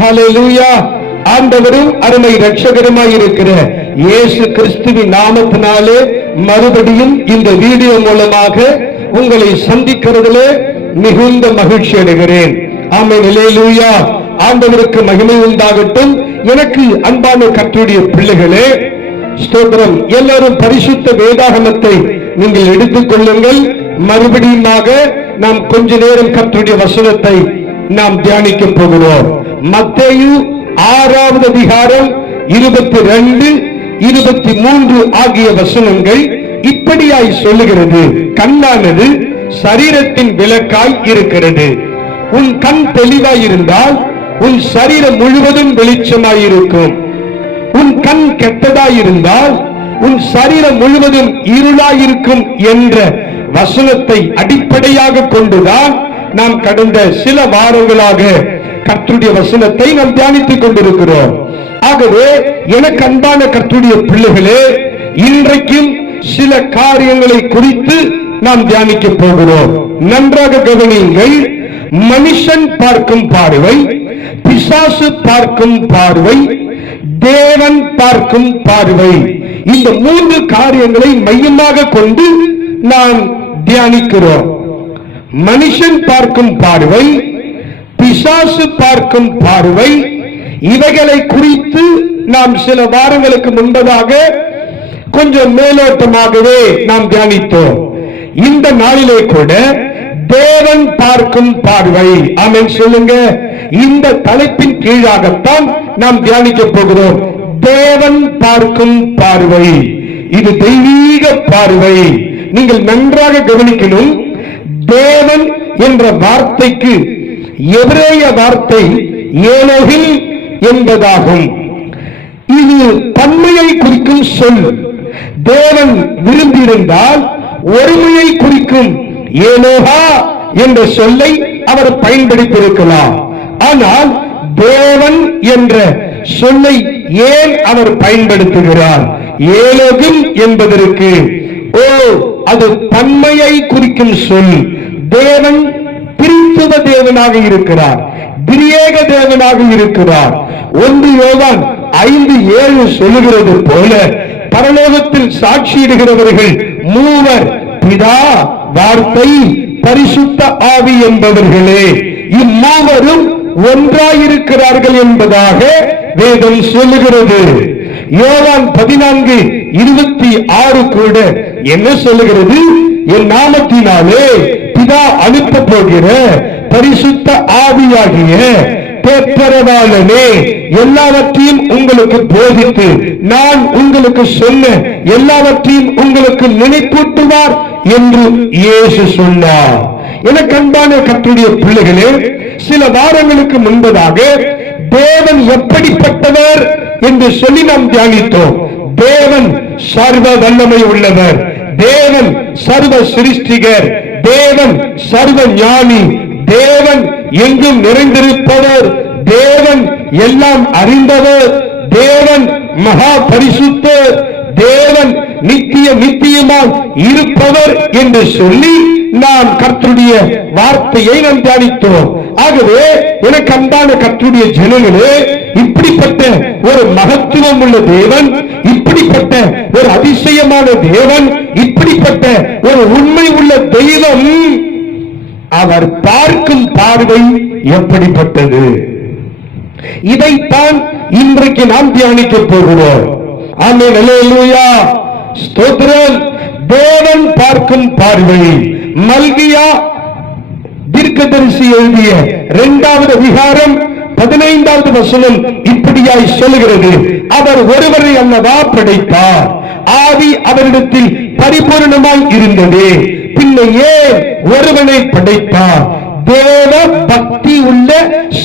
ஹல்லேலூயா. ஆண்டவரும் அருமை இரட்சகருமாய் இருக்கிற இயேசு கிறிஸ்துவின் நாமத்தினாலே மறுபடியும் இந்த வீடியோ மூலமாக உங்களை சந்திக்கிறதிலே மிகுந்த மகிழ்ச்சி அடைகிறேன். ஆமென். ஹல்லேலூயா. ஆண்டவருக்கு மகிமை உண்டாகட்டும். எனக்கு அன்பான கர்த்தருடைய பிள்ளைகளே, ஸ்தோத்திரம். எல்லாரும் பரிசுத்த வேதாகமத்தை நீங்கள் எடுத்துக் கொள்ளுங்கள். மறுபடியுமாக நாம் கொஞ்ச நேரம் கர்த்தருடைய வசனத்தை நாம் தியானிக்க போகிறோம். மத்தேயு 6வது அதிகாரம் 22, 23 ஆகிய வசனங்கள் இப்படியாய் சொல்லுகிறது. கண்ணானது சரீரத்தின் விளக்காய் இருக்கிறது. உன் கண் தெளிவாய் இருந்தால் உன் சரீரம் முழுவதும் வெளிச்சமாயிருக்கும். உன் கண் கெட்டதாயிருந்தால் உன் சரீரம் முழுவதும் இருளாயிருக்கும் என்ற வசனத்தை அடிப்படையாக கொண்டுதான் நாம் கடந்த சில வாரங்களாக கர்த்தருடைய வசனத்தை நாம் தியானித்துக் கொண்டிருக்கிறோம். ஆகவே எனக்கு அன்பான கர்த்தருடைய பிள்ளைகளே, இன்றைக்கும் சில காரியங்களை குறித்து நாம் தியானிக்க போகிறோம். நன்றாக கவனியுங்கள். மனுஷன் பார்க்கும் பார்வை, பிசாசு பார்க்கும் பார்வை, தேவன் பார்க்கும் பார்வை, இந்த 3 காரியங்களை மையமாக கொண்டு நாம் தியானிக்கிறோம். மனுஷன் பார்க்கும் பார்வை, பிசாசு பார்க்கும் பார்வை, இவைகளை குறித்து நாம் சில வாரங்களுக்கு முன்பதாக கொஞ்சம் மேலோட்டமாகவே நாம் தியானித்தோம். இந்த நாளிலே கூட தேவன் பார்க்கும் பார்வை. ஆமென் சொல்லுங்க. இந்த தலைப்பின் கீழாகத்தான் நாம் தியானிக்க போகிறோம். தேவன் பார்க்கும் பார்வை, இது தெய்வீக பார்வை. நீங்கள் நன்றாக கவனிக்கணும். தேவன் என்ற வார்த்தைக்கு எபிரேய வார்த்தை ஏலோஹிம் என்பதாகும். இது பன்மையை குறிக்கும் சொல். தேவன் விரும்பியிருந்தால் ஒருமையை குறிக்கும் ஏலோஹா என்ற சொல்லை அவர் பயன்படுத்தியிருக்கலாம். ஆனால் தேவன் என்ற சொல்லை ஏன் அவர் பயன்படுத்துகிறார்? ஏலோகிம் என்பதற்கு அது பன்மையை குறிக்கும் சொல். தேவன் பிரித்துவ தேவனாக இருக்கிறார், திரியேக தேவனாக இருக்கிறார். 1 யோவான் 5:7 சொல்லுகிறது போல, பரலோகத்தில் சாட்சியிடுகிறவர்கள் 3 பிதா, வார்த்தை, பரிசுத்த ஆவி என்பவர்களே. இம்மூவரும் ஒன்றாயிருக்கிறார்கள் என்பதாக வேதம் சொல்லுகிறது. யோவான் 14:26 கூட என்ன சொல்லுகிறது? என் நாமத்தினாலே பிதா அனுப்ப போகிற பரிசுத்த ஆவியாகிய தேற்றரவாளனே எல்லாவற்றையும் உங்களுக்கு போதித்து நான் உங்களுக்கு சொன்ன எல்லாவற்றையும் உங்களுக்கு நினைப்பூட்டுவார் என்று இயேசு சொன்னார். எனக்கு அன்பான கர்த்தருடைய பிள்ளைகளே, சில வாரங்களுக்கு முன்பதாக தேவன் எப்படிப்பட்டவர் என்று சொல்லி நாம் தியானித்தோம். தேவன் சர்வ வல்லமை உள்ளவர், தேவன் சர்வ சிருஷ்டிகர், தேவன் சர்வ ஞானி, தேவன் எங்கும் நிறைந்திருப்பவர், தேவன் எல்லாம் அறிந்தவர், தேவன் மகா பரிசுத்தர், தேவன் நித்தியமாய் இருப்பவர் என்று சொல்லி நாம் கர்த்தருடைய வார்த்தையை நாம் தியானித்தோம். ஆகவே எனக்கு அன்பான கர்த்தருடைய ஜனங்களே, இப்படிப்பட்ட ஒரு மகத்துவம் உள்ள தேவன், இப்படிப்பட்ட ஒரு அதிசயமான தேவன், இப்படிப்பட்ட ஒரு உண்மை உள்ள தெய்வம், அவர் பார்க்கும் பார்வை எப்படிப்பட்டது? இதைத்தான் இன்றைக்கு நாம் தியானிக்க போகிறோம். ஆமென். அல்லேலூயா. ஸ்தோத்திரம். தேவன் பார்க்கும் பார்வை. மல்கியா தீர்க்கதரிசி எழுதிய 2வது அதிகாரம் 15வது வசனம் இப்படியாய் சொல்லுகிறது. அவர் ஒருவரை அல்லவா படைத்தார், ஆவி அவரிடத்தில் பரிபூர்ணமாய் இருந்தது, பின்ன ஏன் ஒருவனை படைத்தார்? தேவ பக்தி உள்ள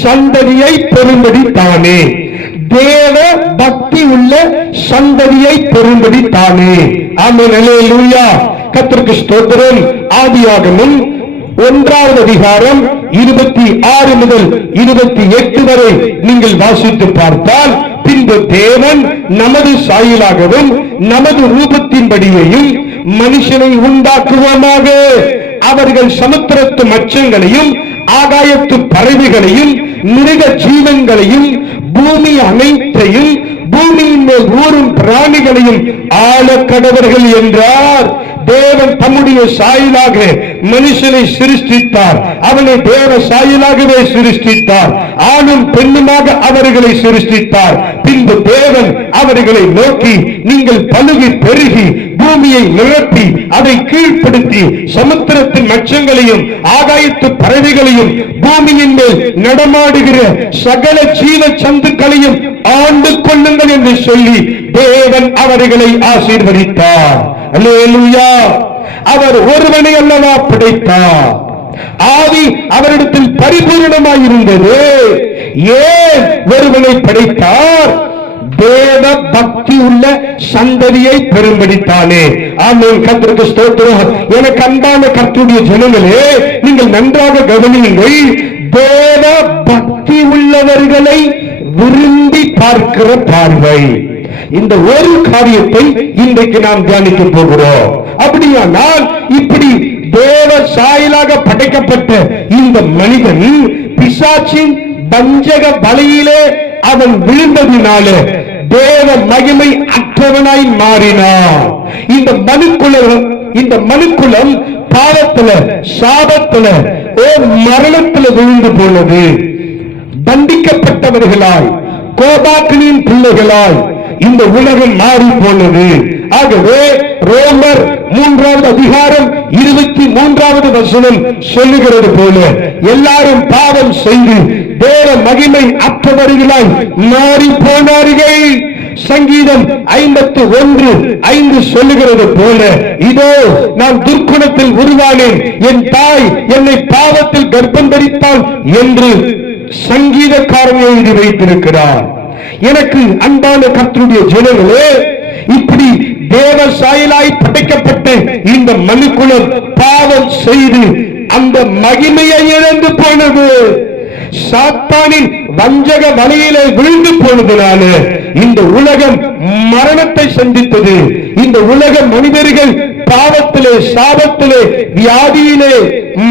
சந்ததியை பெறும்படி தானே. தேவ பக்தி உள்ள சந்ததியை பெறும்படி தானே. ஆமென். அல்லேலூயா. கர்த்தருக்கு ஸ்தோத்திரம். ஆதியாகமம் 1வது அதிகாரம் 26 முதல் 28 வரை நீங்கள் வாசித்து பார்த்தால், பின்பு தேவன் நமது சாயலாகவும் நமது ரூபத்தின்படியையும் மனுஷனை உண்டாக்குவோமாக, அவர்கள் சமுத்திரத்து மச்சங்களையும் ஆகாயத்து பறவைகளையும் மிருக ஜீவன்களையும் பூமி அனைத்தையும் பூமியின் மேல் ஊரும் பிராணிகளையும் ஆளக்கடவர்கள் என்றார். தேவன் தம்முடைய சாயலாக மனுஷனை சிருஷ்டித்தார். அவனை தேவ சாயலாகவே சிருஷ்டித்தார். ஆணும் பெண்ணுமாக அவர்களை சிருஷ்டித்தார். பின்பு தேவன் அவர்களை நோக்கி, நீங்கள் பலுகி பெருகி பூமியை நிரப்பி அதை கீழ்ப்படுத்தி சமுத்திரத்தின் மச்சங்களையும் ஆகாயத்து பறவைகளையும் பூமியின் மேல் நடமாடுகிற சகல ஜீவ சந்துக்களையும் ஆண்டு கொள்ளுங்கள் என்று சொல்லி தேவன் அவர்களை ஆசீர்வதித்தார். அல்லேலூயா. அவர் ஒருவனை அல்லவா படைத்தார். ஆவி அவரிடத்தில் பரிபூரணமாயிருந்தது. ஏன் ஒருவனை படைத்தார்? தேவ பக்தி உள்ள சந்ததியை பெரும்படித்தானே. ஆமென். கர்த்தருக்கு ஸ்தோத்திரம். எனக்கு அன்பான கர்த்தருடைய ஜனங்களே, நீங்கள் நன்றாக கவனியுங்கள். தேவ பக்தி உள்ளவர்களை விரும்பி பார்க்கிற பார்வை. இந்த ஒரு காரியத்தை இன்றைக்கு நாம் தியானிக்க போகிறோம். அப்படியானால் இப்படி தேவ சாயலாக படைக்கப்பட்ட இந்த மனிதன் பிசாசின் வஞ்சக வலையிலே அவன் விழுந்ததினால தேவ மகிமை அற்றவனாய் மாறினான். இந்த மனுக்குலம் பாவத்துல, சாபத்துல, மரணத்துல விழுந்து போனது. தண்டிக்கப்பட்டவர்களாய், கோபாக்கினின் பிள்ளைகளாய் இந்த உலகம் மாறி போனது. ஆகவே ரோமர் 3வது அதிகாரம் 23வது வசனம் சொல்லுகிறது போல, எல்லாரும் பாவம் செய்து தேவ மகிமை அற்றவர்களாய் மாறி போனார்கள். சங்கீதம் 51:5 சொல்லுகிறது போல, இதோ நான் துர்க்குணத்தில் உருவானேன், என் தாய் என்னை பாவத்தில் கர்ப்பம் தரித்தாள் என்று சங்கீதக்காரன் எழுதி வைத்திருக்கிறார். எனக்கு அன்பான கர்த்தருடைய ஜனங்களே, இப்படி தேவ சாயலாய் படைக்கப்பட்ட இந்த மனுக்குலம் பாவம் செய்து அந்த மகிமையை இழந்து போனது. சாத்தானின் வஞ்சக வலையிலே விழுந்து போனதுனால இந்த உலகம் மரணத்தை சந்தித்தது. இந்த உலக மனிதர்கள் பாவத்திலே, சாபத்திலே, வியாதியிலே,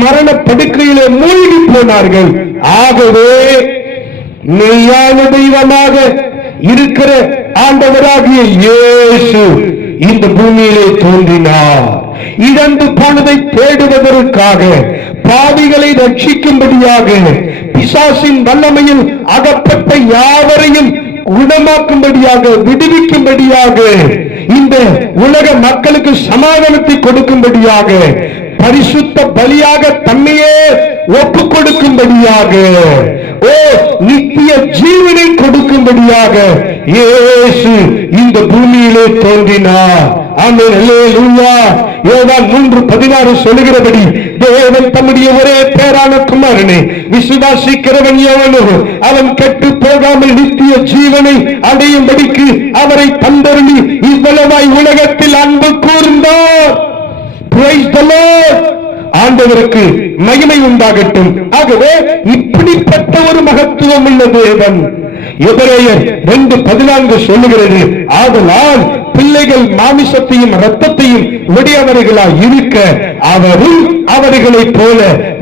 மரண படுக்கையிலே மூழ்கி போனார்கள். ஆகவே மெய்யான தெய்வமாக இருக்கிற ஆண்டவராகிய இயேசு இந்த பூமியிலே தோன்றினார். இழந்து போனதை தேடுவதற்காக, பாவிகளை ரட்சிக்கும்படியாக, பிசாசின் வல்லமையில் அகப்பட்ட யாவரையும் குணமாக்கும்படியாக, விடுவிக்கும்படியாக, இந்த உலக மக்களுக்கு சமாதானத்தை கொடுக்கும்படியாக, பரிசுத்த பலியாக தன்னையே ஒப்பு கொடுக்கும்படியாக, நித்திய ஜீவனை கொடுக்கும்படியாக இயேசு இந்த பூமியிலே தோன்றினார். ஆமென். அல்லேலூயா. யோவான் 3:16 சொல்லுகிறபடி, தேவன் தம்முடைய ஒரே பேரான குமாரனை விசுவாசிக்கிறவன் எவனோ அவன் கெட்டு போகாமல் நித்திய ஜீவனை அடையும்படிக்கு அவரை தந்தருளி இவ்வளவாய் உலகத்தில் அன்பு கூர்ந்தார். Praise the Lord. ஆண்டவருக்கு மகிமை உண்டாகட்டும். ஆகவே இப்படிப்பட்ட ஒரு மகத்துவம் உள்ள தேவன் எபிரேயர் 2:14 சொல்லுகிறது, ஆதலால் பிள்ளைகள் மாமிசத்தையும் இரத்தத்தையும் உடையவர்களாய் இருக்க அவரும் அவர்களைப் போல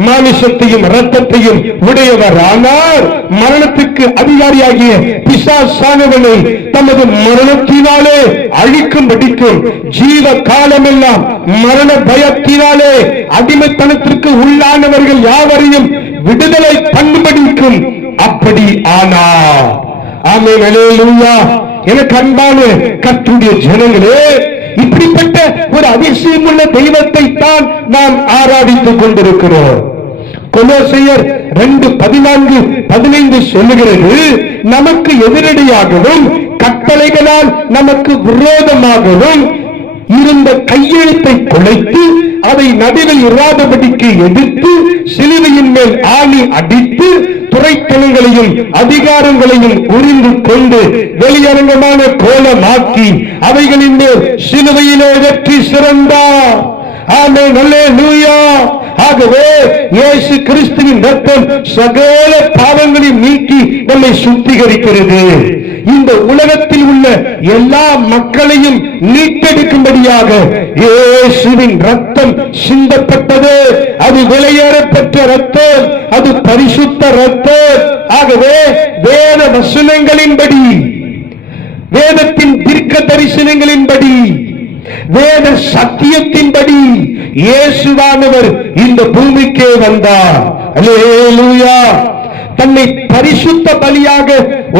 மாமிசத்தையும் இரத்தத்தையும் உடையவர் ஆனார். மரணத்துக்கு அதிகாரியாகிய பிசாசானவனை தமது மரணத்தினாலே அழிக்கும்படிக்கும் ஜீவ காலமெல்லாம் மரண பயத்தினாலே அடிமைத்தனத்திற்கு உள்ளானவர்கள் யாவரையும் விடுதலை பண்ணும்படிக்கும் அப்படி ஆனார். ஆமென். அல்லேலூயா. எனக்கு அன்பான கர்த்தருடைய ஜனங்களே, இப்படிப்பட்ட ஒரு அதிசயமுள்ள தெய்வத்தை தான் நாம் ஆராதித்துக் கொண்டிருக்கிறோம். கொலோசையர் 2:14-15 சொல்லுகிறது, நமக்கு எதிரடியாகவும் கட்டளைகளால் நமக்கு விரோதமாகவும் இருந்த கையெழுத்தை குலைத்து அதை நடுவில் இராதபடிக்கு எதிர்த்து சிலுவையின் மேல் ஆணி அடித்து துரைத்தனங்களையும் அதிகாரங்களையும் உரிந்து கொண்டு வெளியரங்கமான கோலமாக்கி அவைகளின் மேல் சிலுவையிலே வெற்றி சிறந்தார். ஆமென். அல்லேலூயா. ஆகவே இயேசு கிறிஸ்துவின் இரத்தம் சகல பாவங்களையும் நீக்கி நம்மை சுத்திகரிக்கிறது. இந்த உலகத்தில் உள்ள எல்லா மக்களையும் மீட்டெடுக்கும்படியாக இயேசுவின் ரத்தம் சிந்தப்பட்டது. அது விலையேறப்பெற்ற ரத்தம், அது பரிசுத்த ரத்தம். ஆகவே வேத வசனங்களின்படி, வேதத்தின் தீர்க்க தரிசனங்களின்படி, வேத சத்தியத்தின்படி இயேசுவானவர் இந்த பூமிக்கே வந்தார். அல்லேலூயா. தன்னை பரிசுத்த பலியாக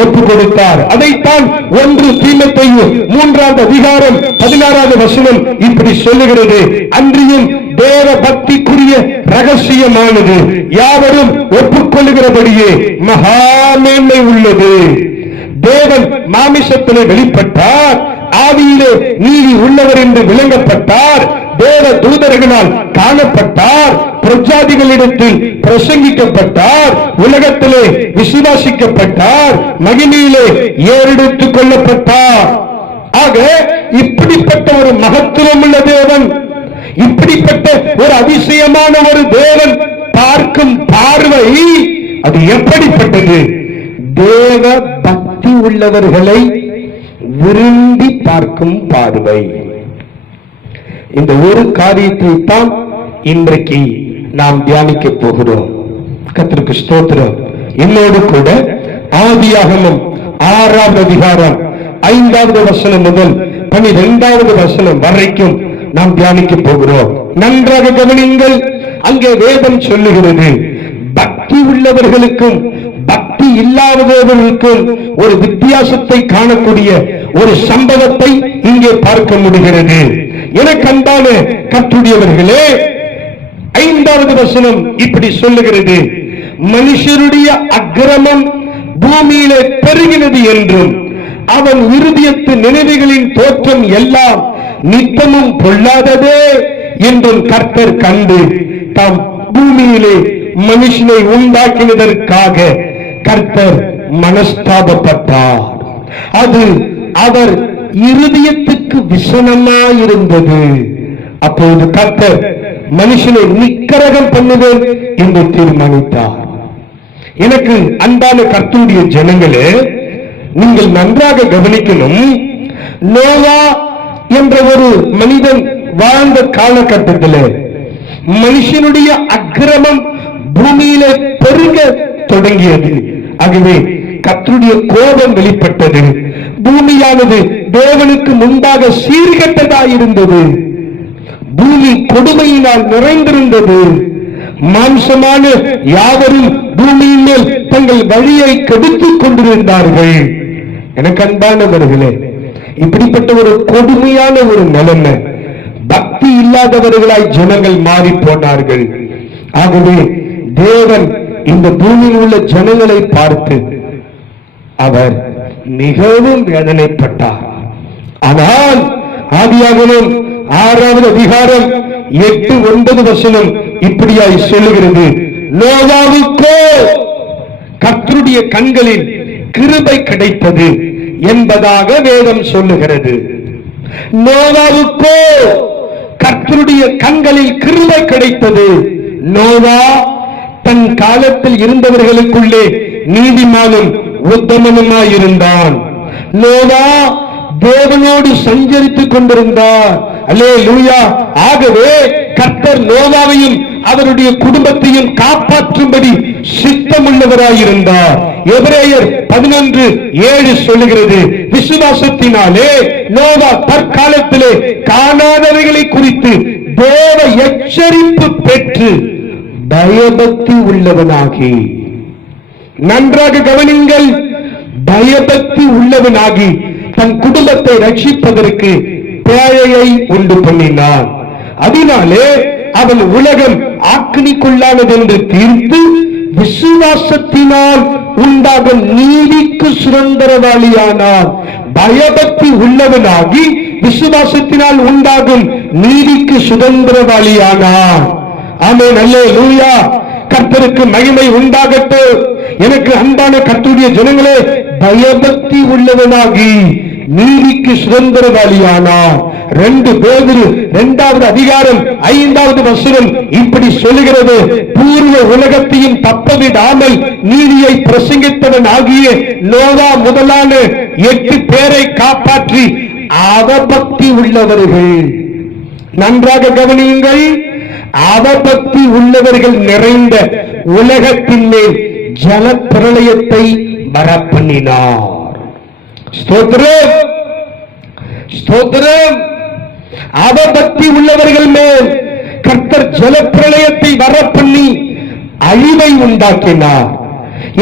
ஒப்பு கொடுத்தார். அதைத்தான் 1 தீமோத்தேயு 3ஆம் அதிகாரம் 16வது வசனம் இப்படி சொல்லுகிறது. அன்றியும் தேவ பக்திக்குரிய ரகசியமானது யாவரும் ஒப்புக்கொள்ளுகிறபடியே மகா மேன்மை உள்ளது. தேவன் மாமிசத்திலே வெளிப்பட்டார், ஆவியிலே நீதி உள்ளவர் என்று விளங்கப்பட்டார், தேவ தூதர்களால் காணப்பட்டார், பிரஜாதிகளிடத்தில் பிரசங்கிக்கப்பட்டார், உலகத்திலே விசுவாசிக்கப்பட்டார், மகிமையிலே ஏறெடுத்துக் கொள்ளப்பட்டார். ஆக இப்படிப்பட்ட ஒரு மகத்துவம் உள்ள தேவன், இப்படிப்பட்ட ஒரு அதிசயமான ஒரு தேவன் பார்க்கும் பார்வை அது எப்படிப்பட்டது? தேவ பக்தி உள்ளவர்களை விரும்பி பார்க்கும் பார்வை. இந்த ஒரு காரியத்தை தான் இன்றைக்கு நாம் தியானிக்க போகிறோம். கர்த்தருக்கு ஸ்தோத்திரம். என்னோடு கூட ஆதியாகமம் 6ஆம் அதிகாரம் 5வது வசனம் முதல் 12வது வசனம் வரைக்கும் நாம் தியானிக்க போகிறோம். நன்றாக கவனிங்கள். அங்கே வேதம் சொல்லுகிறது, பக்தி உள்ளவர்களுக்கும் பக்தி இல்லாதவர்களுக்கும் ஒரு வித்தியாசத்தை காணக்கூடிய ஒரு சம்பவத்தை இங்கே பார்க்க முடிகிறது. எனக்கு அன்பான கர்த்தருடையவர்களே, 5வது வசனம் இப்படி சொல்லுகிறது, மனுஷருடைய அக்கிரமம் பூமியிலே பெருகினது என்றும் அவன் இருதயத்து நினைவுகளின் தோற்றம் எல்லாம் நித்தமும் பொல்லாததே என்றும் கர்த்தர் கண்டு தாம் பூமியிலே மனுஷனை உண்டாக்கினதற்காக கர்த்தர் மனஸ்தாபப்பட்டார். அது அவர் இருதயத்துக்கு விசனமாயிருந்தது. அப்போது கர்த்தர் மனுஷனை நிக்கரகம் பண்ணுவேன் என்று தீர்மானித்தார். எனக்கு அன்பான கர்த்தருடைய ஜனங்களே, நீங்கள் நன்றாக கவனிக்கணும். நோவா என்ற ஒரு மனிதன் வாழ்ந்த காலகட்டத்தில் மனுஷனுடைய அக்கிரமம் பூமியிலே பெருக தொடங்கியது. ஆகவே கர்த்தருடைய கோபம் வெளிப்பட்டது. பூமியானது தேவனுக்கு முன்பாக சீர்கெட்டதாயிருந்தது. பூமி கொடுமையினால் நிறைந்திருந்தது. மாம்சமான யாவரும் பூமியின் மேல் தங்கள் வழியை கெடுத்துக் கொண்டிருந்தார்கள். எனக்கு அன்பானவர்களே, இப்படிப்பட்ட ஒரு கொடுமையான ஒரு நிலைமை, பக்தி இல்லாதவர்களாய் ஜனங்கள் மாறி போனார்கள். ஆகவே தேவன் இந்த பூமியில் உள்ள ஜனங்களை பார்த்து அவர் மிகவும் வேதனைப்பட்டார். ஆனால் ஆதியாகமம் 6ஆவது அதிகாரம் 8-9 வசனம் இப்படியாய் சொல்லுகிறது, நோவாவுக்கோ கர்த்தருடைய கண்களில் கிருபை கிடைத்தது என்பதாக வேதம் சொல்லுகிறது. நோவாவுக்கோ கர்த்தருடைய கண்களில் கிருபை கிடைத்தது. நோவா தன் காலத்தில் இருந்தவர்களுக்குள்ளே நீதிமானும் உத்தமனுமாயிருந்தான். நோவா தேவனோடு சஞ்சரித்துக் கொண்டிருந்தார். அல்லேலூயா. ஆகவே கர்த்தர் நோவாவையும் அவருடைய குடும்பத்தையும் காப்பாற்றும்படி சித்தமுள்ளவராயிருந்தார். எபிரேயர் 11:7 சொல்லுகிறது, விசுவாசத்தினாலே நோவா தற்காலத்திலே காணாதவைகளை குறித்து தேவ எச்சரிப்பு பெற்று பயபக்தி உள்ளவனாகி, நன்றாக கவனிங்கள், பயபக்தி உள்ளவனாகி தன் குடும்பத்தை ரட்சிப்பதற்கு பேழையை உண்டு பண்ணினான். அதனாலே அவன் உலகம் ஆக்கினிக்குள்ளானது என்று தீர்த்து விசுவாசத்தினால் உண்டாகும் நீதிக்கு சுதந்திரவாளியானான். பயபக்தி உள்ளவனாகி விசுவாசத்தினால் உண்டாகும் நீதிக்கு சுதந்திரவாளியானான். ஆமென், அல்லேலூயா. கர்த்தருக்கு மகிமை உண்டாகட்டும். எனக்கு அன்பான கர்த்தருடைய ஜனங்களே, பயபக்தி உள்ளவனாகி நீதிக்கு சுதந்திரவாளியானார். 2 பேதுரு 2வது அதிகாரம் 5வது வசனம் இப்படி சொல்லுகிறது, பூர்வ உலகத்தையும் தப்பவிடாமல் நீதியை பிரசங்கித்தவன் ஆகிய நோவா முதலான 8 பேரை காப்பாற்றி அவபக்தி உள்ளவர்கள், நன்றாக கவனியுங்கள், அவபக்தி உள்ளவர்கள் நிறைந்த உலகத்தின் மேல் ஜல பிரளயத்தை வரப்பண்ணினார். ஸ்தோத்திரம், ஸ்தோத்திரம். அவபக்தி உள்ளவர்கள் மேல் கர்த்தர் ஜல பிரளயத்தை வரப்பண்ணி அழிவை உண்டாக்கினார்.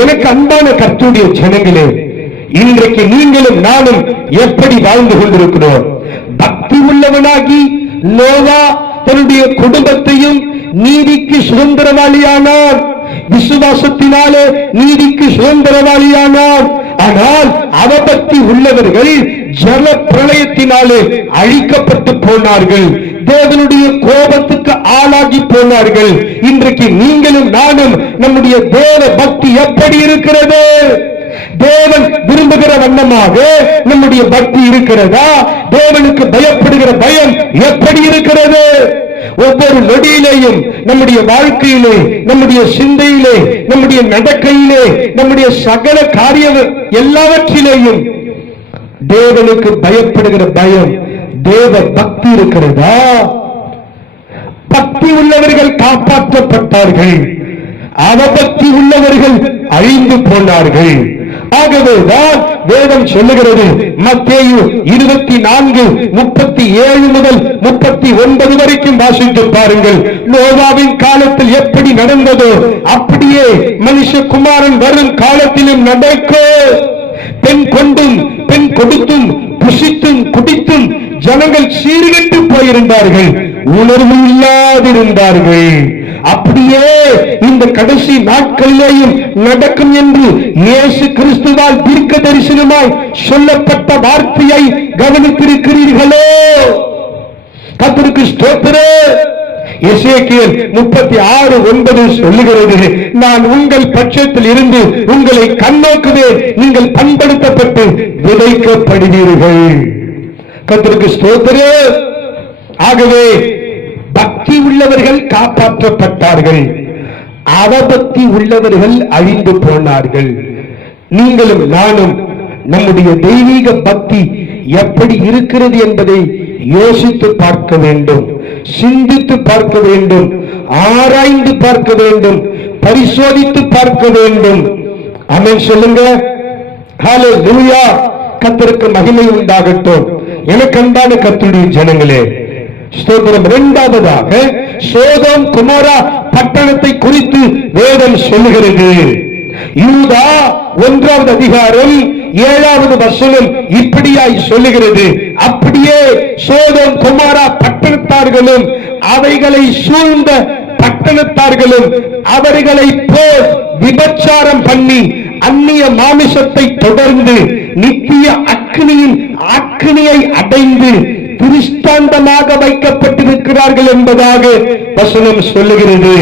எனக்கு அன்பான கர்த்தருடைய ஜனங்களே, இன்றைக்கு நீங்களும் நானும் எப்படி வாழ்ந்து கொண்டிருக்கிறோம்? பக்தி உள்ளவனாகி நோவா தன்னுடைய குடும்பத்தையும் நீதிக்கு சுதந்திரவாளியானார், விசுவாசத்தினாலே நீதிக்கு சுதந்திரவாளியானார். ஆனால் அவபக்தி உள்ளவர்கள் ஜல பிரளயத்தினாலே அழிக்கப்பட்டு போனார்கள், தேவனுடைய கோபத்துக்கு ஆளாகி போனார்கள். இன்றைக்கு நீங்களும் நானும் நம்முடைய தேவ பக்தி எப்படி இருக்கிறது? தேவன் விரும்புகிற வண்ணமாக நம்முடைய பக்தி இருக்கிறதா? தேவனுக்கு பயப்படுகிற பயம் எப்படி இருக்கிறது? ஒவ்வொரு நொடியிலேயும் நம்முடைய வாழ்க்கையிலே, நம்முடைய சிந்தையிலே, நம்முடைய நடக்கையிலே, நம்முடைய சகல காரிய எல்லாவற்றிலேயும் தேவனுக்கு பயப்படுகிற பயம், தேவ பக்தி இருக்கிறதா? பக்தி உள்ளவர்கள் காப்பாற்றப்பட்டார்கள், அவபக்தி உள்ளவர்கள் அழிந்து போனார்கள். ஆகவேதான் வேதம் சொல்லுகிறது, மத்தேயு 24:37 முதல் 39 வரைக்கும் வாசித்து பாருங்கள். நோவாவின் காலத்தில் எப்படி நடந்ததோ அப்படியே மனுஷகுமாரன் வரும் காலத்திலும் நடக்கும். பெண் கொண்டும் பெண் கொடுத்தும் புசித்தும் குடித்தும் ஜனங்கள் சீர்கெட்டு போயிருந்தார்கள், உணர்வு இல்லாதிருந்தார்கள். அப்படியே இந்த கடைசி நாட்களிலேயும் நடக்கும் என்று இயேசு கிறிஸ்துவால் தீர்க்க தரிசனமாய் சொல்லப்பட்ட வார்த்தையை கவனித்திருக்கிறீர்களோ? கர்த்தருக்கு ஸ்தோத்திரம். எசேக்கியேல் 36:9 சொல்லுகிறது, நான் உங்கள் பட்சத்தில் இருந்து உங்களை கண்ணோக்குவேன், நீங்கள் பண்படுத்தப்பட்டு விதைக்கப்படுவீர்கள். கர்த்தருக்கு ஸ்தோத்திரம். ஆகவே பக்தி உள்ளவர்கள் காப்பாற்றப்பட்டார்கள், அவபக்தி உள்ளவர்கள் அழிந்து போனார்கள். நீங்களும் நானும் நம்முடைய தெய்வீக பக்தி எப்படி இருக்கிறது என்பதை யோசித்து பார்க்க வேண்டும், சிந்தித்து பார்க்க வேண்டும், ஆராய்ந்து பார்க்க வேண்டும், பரிசோதித்து பார்க்க வேண்டும். ஆமென் சொல்லுங்க. ஹல்லேலூயா. கர்த்தருக்கு மகிமை உண்டாகட்டும். எனக்கு அன்பான கர்த்தருடைய ஜனங்களே, ஸ்தோத்திரம். இரண்டாவதாக சோதோம் குமோரா பட்டணத்தை குறித்து வேதம் சொல்லுகிறது. யூதா 1வது அதிகாரம் 7வது வசனம் இப்படியாய் சொல்லுகிறது, அப்படியே சோதோம் குமோரா பட்டணத்தார்களும் அவைகளை சூழ்ந்த பட்டணத்தார்களும் அவர்களை போல் விபச்சாரம் பண்ணி அந்நிய மாமிசத்தை தொடர்ந்து நித்திய அக்கினியை அடைந்து திருஷ்டாந்தமாக வைக்கப்பட்டிருக்கிறார்கள் என்பதாக வசனம் சொல்லுகிறது.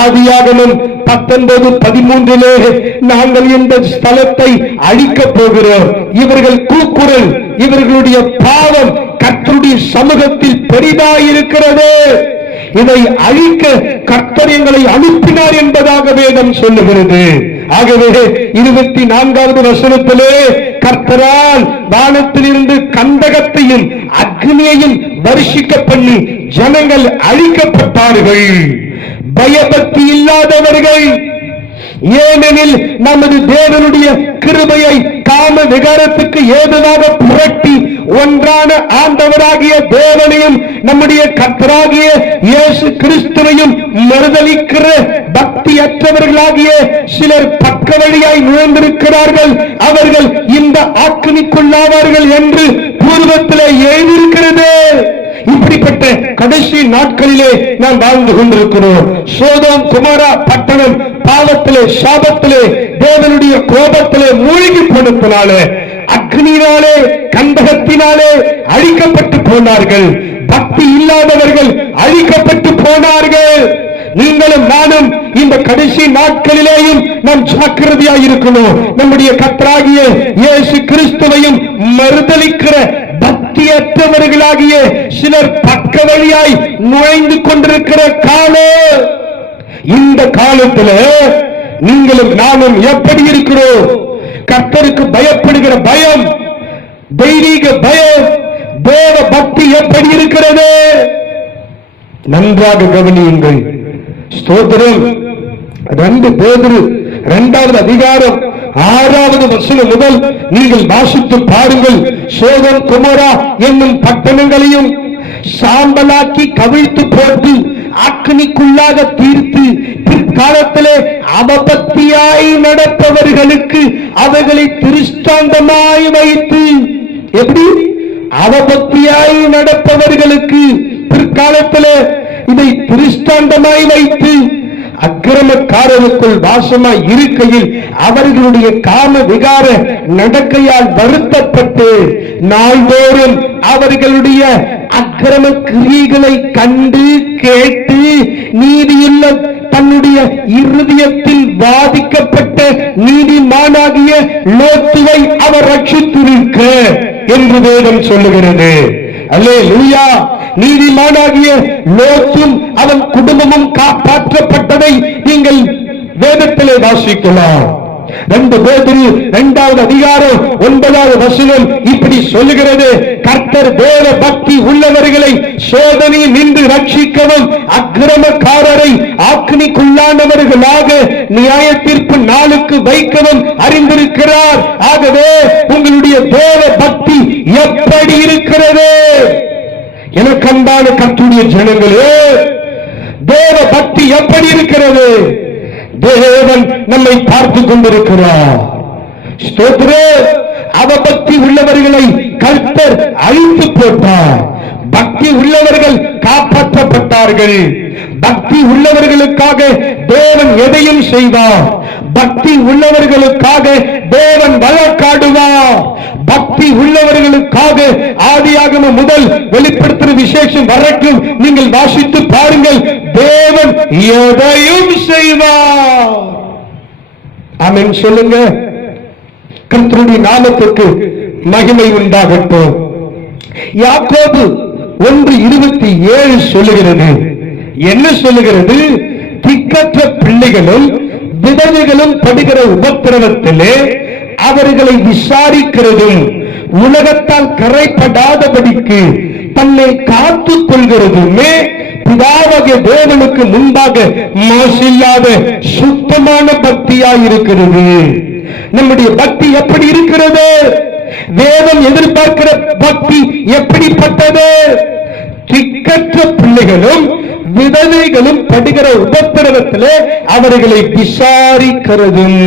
ஆதியாகமம் 19:13 நாங்கள் இந்த ஸ்தலத்தை அழிக்கப் போகிறோம், இவர்கள் கூக்குரல், இவர்களுடைய பாவம் கர்த்தருடைய சமூகத்தில் பெரிதாயிருக்கிறது, இதை அழிக்க கர்த்தர் எங்களை அனுப்பினார் என்பதாக வேதம் சொல்லுகிறது. ஆகவே 24வது வசனத்திலே கர்த்தரால் வானத்திலிருந்து கந்தகத்தையும் அக்னியையும் வருஷிக்க பண்ணி ஜனங்கள் அழிக்கப்பட்டார்கள். பயபக்தி இல்லாதவர்கள், ஏனெனில் நமது தேவனுடைய கிருபையை காம விகாரத்துக்கு ஏதுவாக புரட்டி ஒன்றான ஆண்டவராகிய தேவனையும் நம்முடைய கர்த்தராகிய இயேசு கிறிஸ்துவையும் மறுதலிக்கிற பக்தியற்றவர்களாகிய சிலர் பக்க வழியாய் நுழைந்திருக்கிறார்கள், அவர்கள் இந்த ஆக்கினிக்குள்ளாவார்கள் என்று பூர்வத்திலே எழுதியிருக்கிறது. இப்படிப்பட்ட கடைசி நாட்களிலே நாம் வாழ்ந்து கொண்டிருக்கிறோம். சோதோம் குமாரா பட்டணம் பாவத்திலே, சாபத்திலே, தேவனுடைய கோபத்திலே மூழ்கி போனதினாலே, அக்னியினாலே, கந்தகத்தினாலே அழிக்கப்பட்டு போனார்கள். பக்தி இல்லாதவர்கள் அழிக்கப்பட்டு போனார்கள். நீங்களும் நானும் இந்த கடைசி நாட்களிலேயும் நாம் ஜாக்கிரதையாக இருக்கணும். நம்முடைய கர்த்தராகிய இயேசு கிறிஸ்துவையும் மறுதலிக்கிற பக்தியற்றவர்களாகிய சிலர் பக்க வழியாய் நுழைந்து கொண்டிருக்கிற காலம். இந்த காலத்துல நீங்களும் நானும் எப்படி இருக்கிறோம்? கர்த்தருக்கு பயப்படுகிற பயம், தெய்வீக பயம், தேவ பக்தி எப்படி இருக்கிறது? நன்றாக கவனியுங்கள். ஸ்தோத்திரம். 2 பேதுரு 2வது அதிகாரம் 6வது வசனம் முதல் நீங்கள் வாசித்து பாருங்கள். சோதம் குமரா என்னும் பட்டணங்களையும் சாம்பலாக்கி கவிழ்த்து போட்டு அக்னிக்குள்ளாக தீர்த்து பிற்காலத்திலே அவபக்தியாய் நடப்பவர்களுக்கு அவைகளை திருஷ்டாந்தமாய் வைத்து, எப்படி அவபக்தியாய் நடப்பவர்களுக்கு பிற்காலத்திலே இதை திருஷ்டாந்தமாய் வைத்து அக்கிரமக்காரருக்குள் வாசமாய் இருக்கையில் அவர்களுடைய காம விகார நடக்கையால் வருத்தப்பட்டு நாள்தோறும் அவர்களுடைய அக்கிரம கிரியைகளை கண்டு கேட்டு நீதியுள்ள தன்னுடைய இருதயத்தில் பாதிக்கப்பட்ட நீதிமானாகிய லோத்துவை அவர் ரட்சித்திருக்க என்று வேதம் சொல்லுகிறது. அல்லேலூயா. நீதிமானாகிய லோத்தும் அவன் குடும்பமும் காப்பாற்றப்பட்டதை நீங்கள் வேதத்திலே வாசிக்கலாம். 2 பேதுரு 2வது அதிகாரம் 9வது வசனம் இப்படி சொல்லுகிறது. கர்த்தர் தேவ பக்தி உள்ளவர்களை சோதனை நின்று ரட்சிக்கவும் அக்கிரமக்காரரை ஆக்கினிக்குள்ளானவர்களாக நியாய தீர்ப்பு நாளுக்கு வைக்கவும் அறிந்திருக்கிறார். ஆகவே உங்களுடைய தேவ பக்தி எப்படி இருக்கிறது? எனக்கு அன்பான கர்த்தருடைய ஜனங்களே, தேவ பக்தி எப்படி இருக்கிறது? தேவன் நம்மை பார்த்து கொண்டிருக்கிறார். ஸ்தோத்திரம். அவபக்தி உள்ளவர்களை கர்த்தர் அழித்து போட்டார். பக்தி உள்ளவர்கள் காப்பாற்றப்பட்டார்கள். பக்தி உள்ளவர்களுக்காக தேவன் எதையும் செய்வார். பக்தி உள்ளவர்களுக்காக தேவன் வழக்காடுவார். பக்தி உள்ளவர்களுக்காக ஆதியாகமம் முதல் வெளிப்படுத்துகிற விசேஷம் வரைக்கும் நீங்கள் வாசித்து பாருங்கள். தேவன் எதையும் செய்வார். ஆமென் சொல்லுங்க. கர்த்தருடைய நாமத்துக்கு மகிமை உண்டாகட்டும். யாக்கோபு 1:27 சொல்லுகிறது. என்ன சொல்லுகிறது? திக்கற்ற பிள்ளைகளும் விதவைகளும் படுகிற உபத்திரவத்திலே அவர்களை விசாரிக்கிறதும் உலகத்தால் கரைப்படாதபடிக்கு தன்னை காத்துக் கொள்கிறதுமே பிதாவாகிய தேவனுக்கு முன்பாக மாசில்லாத சுத்தமான பக்தியாயிருக்கிறது. நம்முடைய பக்தி எப்படி இருக்கிறது? தேவன் எதிர்பார்க்கிற பக்தி எப்படிப்பட்டது? திக்கற்ற பிள்ளைகளும் விதவைகளும் படுகிற உபத்திரவத்திலே அவர்களை விசாரிக்கிறதும்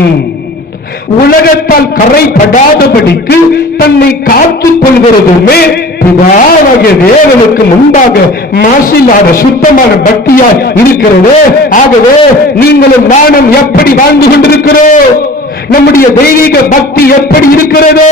உலகத்தால் கரைப்படாதபடிக்கு தன்னை காத்துக் கொள்கிறதுமே பிதாவாகிய தேவனுக்கு முன்பாக மாசில்லாத சுத்தமான பக்தியாய் இருக்கிறது. ஆகவே நீங்களும் நானும் எப்படி வாழ்ந்து கொண்டிருக்கிறோம்? நம்முடைய தெய்வீக பக்தி எப்படி இருக்கிறது?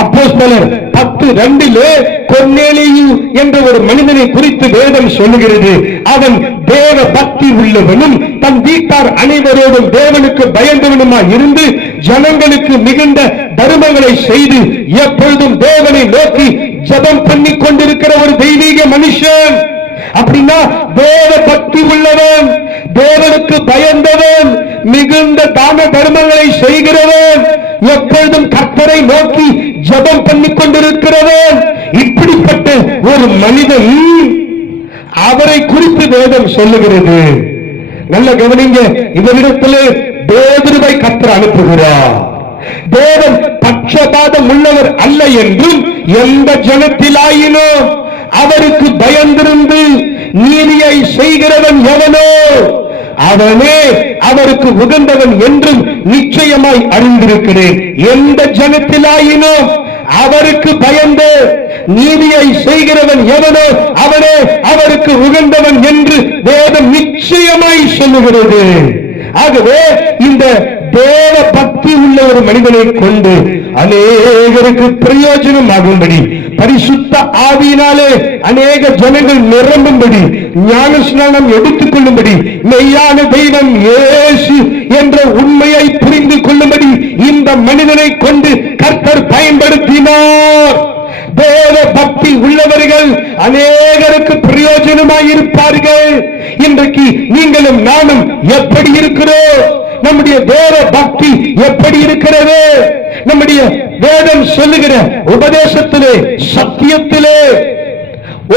அப்போஸ்தலர் 10:2 கொர்நேலியு என்ற ஒரு மனிதனை குறித்து வேதம் சொல்லுகிறது. அவன் தேவ பக்தி உள்ளவனும் தன் வீட்டார் அனைவரோடும் தேவனுக்கு பயந்தவனுமாய் இருந்து ஜனங்களுக்கு மிகுந்த தர்மங்களை செய்து எப்பொழுதும் தேவனை நோக்கி ஜெபம் பண்ணி கொண்டிருக்கிற ஒரு தெய்வீக மனுஷன். அப்படின்னா தேவ பக்தி உள்ளவன், தேவனுக்கு பயந்தவன், மிகுந்த தான தர்மங்களை செய்கிறவன், எப்பொழுதும் கர்த்தரை நோக்கி ஜெபம் பண்ணி கொண்டிருக்கிறவன். இப்படிப்பட்ட ஒரு மனிதன், அவரை குறித்து வேதம் சொல்லுகிறது. நல்ல கவனிங்க. இவரிடத்திலே பேதுருவை கர்த்தர் அனுப்புகிறார். தேவன் பட்சபாதம் உள்ளவர் அல்ல என்றும் எந்த ஜனத்திலாயினும் அவருக்கு பயந்திருந்து நீதியை செய்கிறவன் எவனோ அவனே அவருக்கு உகந்தவன் என்றும் நிச்சயமாய் அறிந்திருக்கிறேன். எந்த ஜனத்திலாயினும் அவருக்கு பயந்து நீதியை செய்கிறவன் எவனோ அவனே அவருக்கு உகந்தவன் என்று வேதம் நிச்சயமாய் சொல்லுகிறது. ஆகவே இந்த தேவ பக்தி உள்ள ஒரு மனிதனை கொண்டு அநேகருக்கு பிரயோஜனம் ஆகும்படி, பரிசுத்த ஆவியினாலே அநேக ஜனங்கள் நிரம்பும்படி ஞானஸ்நானம் எடுத்துக் கொள்ளும்படி, மெய்யான தெய்வம் இயேசு என்ற உண்மையை புரிந்து கொள்ளும்படி இந்த மனிதனை கொண்டு கர்த்தர் பயன்படுத்தினார். தேவ பக்தி உள்ளவர்கள் அநேகருக்கு பிரயோஜனமாய் இருப்பார்கள். இன்றைக்கு நீங்களும் நானும் எப்படி இருக்கிறோம்? நம்முடைய தேவ பக்தி எப்படி இருக்கிறது? நம்முடைய வேதம் சொல்லுகிற உபதேசத்திலே, சத்தியத்திலே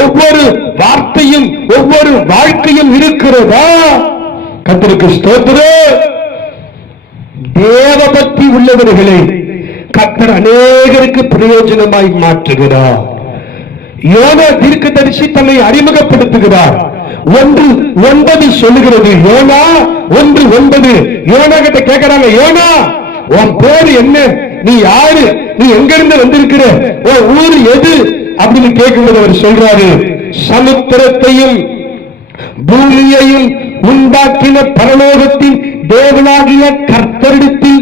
ஒவ்வொரு வார்த்தையும் ஒவ்வொரு வாழ்க்கையும் இருக்கிறதா? கர்த்தருக்கு ஸ்தோத்திரம். தேவ பக்தி உள்ளவர்களை கர்த்தர் அநேகருக்கு பிரயோஜனமாய் மாற்றுகிறார். யோனா தீர்க்கதரிசி தன்னை அறிமுகப்படுத்துகிறார். 1:9 சொல்லுகிறது. யோனா 1:9. யோனா கிட்ட கேட்கிறாங்க, யோனா உன் பேர் என்ன? நீ யாரு? நீ எங்கிருந்து வந்திருக்கிற? உன் ஊர் எது அப்படின்னு கேட்கும்போது அவர் சொல்றாரு, சமுத்திரத்தையும் பூமியையும் உண்டாக்கின பரலோகத்தின் தேவனாகிய கர்த்தரிடத்தில்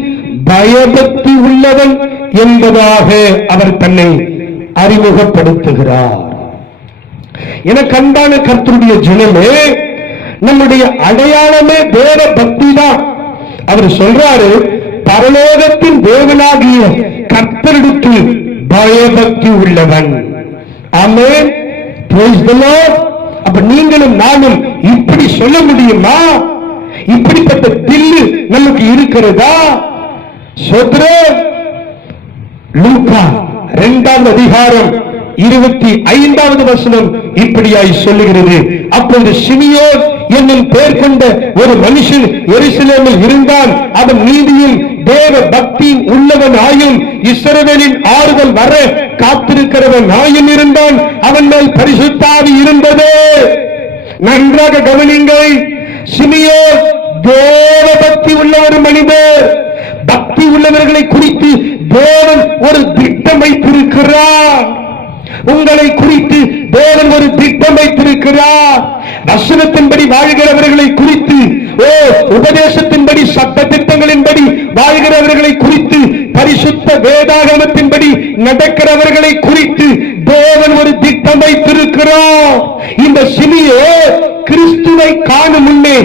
பயபக்தி உள்ளவன் என்பதாக அவர் தன்னை அறிமுகப்படுத்துகிறார். எனக்கு அன்பான கர்த்தருடைய ஜனமே, நம்முடைய அடையாளமே தேவ பக்தி தான். அவர் சொல்றாரு, பரலோகத்தின் தேவனாகிய கர்த்தரிடத்தில் பயபக்தி உள்ளவன். ஆமென். Praise the Lord. அப்ப நீங்களும் நானும் இப்படி சொல்ல முடியுமா? இப்படிப்பட்ட தில்லு நமக்கு இருக்கிறதா? சோத்ரே. லூக்கா 2ஆம் அதிகாரம் 25வது வசனம் இப்படியாய் சொல்லுகிறது. அப்பொழுது சிமியோன் என்னும் பெயர் கொண்ட ஒரு மனுஷன் எருசலேமில் இருந்தான். அவன் நீதியும் தேவ பக்தி உள்ளவன் ஆயும் இஸ்ரவேலின் ஆறுதல் வர காத்திருக்கிறவன் ஆயும் இருந்தான். அவன் மேல் பரிசுத்த ஆவி இருந்தது. நன்றாக கவனிங்கள். சிமியோன் தேவ பக்தி உள்ள ஒரு மனிதர். பக்தி உள்ளவர்களை குறித்து தேவன் ஒரு திட்டம் வைத்திருக்கிறார். உங்களை குறித்து தேவன் ஒரு திட்டம் வைத்திருக்கிறார். வசனத்தின்படி வாழ்கிறவர்களை குறித்து, உபதேசத்தின்படி, சட்ட திட்டங்களின்படி வாழ்கிறவர்களை குறித்து, பரிசுத்த வேதாகமத்தின்படி நடக்கிறவர்களை குறித்து தேவன் ஒரு திட்டம் வைத்திருக்கிறார். இந்த சிமியே கிறிஸ்துவை காணும் முன்னே